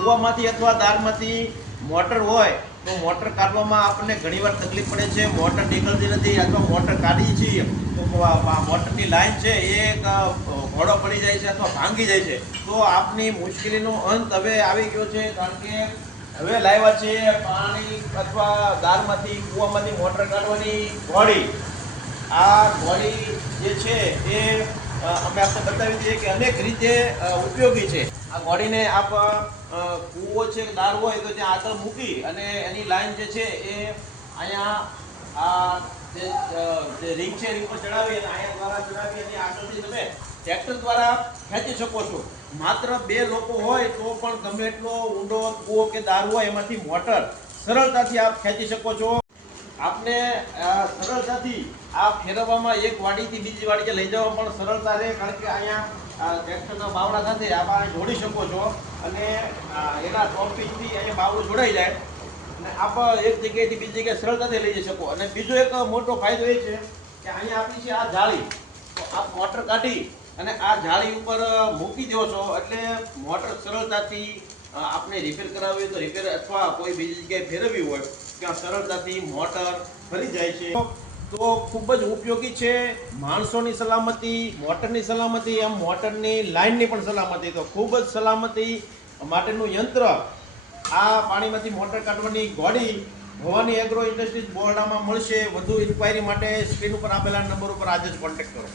કૂવામાંથી અથવા દારમાંથી મોટર હોય, તો મોટર કાઢવામાં આપણને ઘણીવાર તકલીફ પડે છે. મોટર નીકળતી નથી અથવા મોટર કાઢી છીએ, તો મોટરની લાઈન છે એ ઘોડો પડી જાય છે અથવા ભાંગી જાય છે. તો આપની મુશ્કેલીનો અંત હવે આવી ગયો છે, કારણ કે હવે લાવ્યા છે પાણી અથવા દારમાંથી કૂવામાંથી મોટર કાઢવાની ઘોડી. આ ઘોડી જે છે એ અમે આપણે બતાવી દઈએ કે અનેક રીતે ઉપયોગી છે. આ ઘોડીને આપ કૂવો છે કે દાર હોય તો ત્યાં આગળ મૂકી અને એની લાઈન જે છે એ અહીંયા આ જે રિંગ છે રિંગ પર ચડાવી અને અહીંયા દ્વારા ચડાવી અને આગળથી તમે ટ્રેક્ટર દ્વારા ખેંચી શકો છો. માત્ર બે લોકો હોય તો પણ ગમે એટલો ઊંડો કૂવો કે દાર હોય એમાંથી મોટર સરળતાથી આપ ખેંચી શકો છો. આપને સરળતાથી આ ફેરવવામાં એક વાડીથી બીજી વાડીએ લઈ જવા પણ સરળતા રહે, કારણ કે અહીંયા ટ્રેક્ટરના બાવડા સાથે આપ આને જોડી શકો છો. અને એના ટોપિકથી અહીંયા બાવડું જોડાઈ જાય. અને આપ એક જગ્યાએથી બીજી જગ્યાએ સરળતાથી લઈ જઈ શકો. અને બીજો એક મોટો ફાયદો એ છે કે અહીંયા આપણી છે આ જાળી. તો આપ મોટર કાઢી અને આ જાળી ઉપર મૂકી દો છો. એટલે મોટર સરળતાથી આપણે રિપેર કરાવવી હોય તો રિપેર અથવા કોઈ બીજી જગ્યાએ ફેરવવી હોય સરળતાથી મોટર ફરી જાય છે. તો ખૂબ જ ઉપયોગી છે માણસોની સલામતી, મોટરની સલામતી એમ મોટરની લાઇનની પણ સલામતી. તો ખૂબ જ સલામતી માટેનું યંત્ર આ પાણીમાંથી મોટર કાઢવાની ગોળી ભવાની એગ્રો ઇન્ડસ્ટ્રીઝ બોરડામાં મળશે. વધુ ઇન્ક્વાયરી માટે સ્ક્રીન ઉપર આપેલા નંબર ઉપર આજે જ કોન્ટેક્ટ કરો.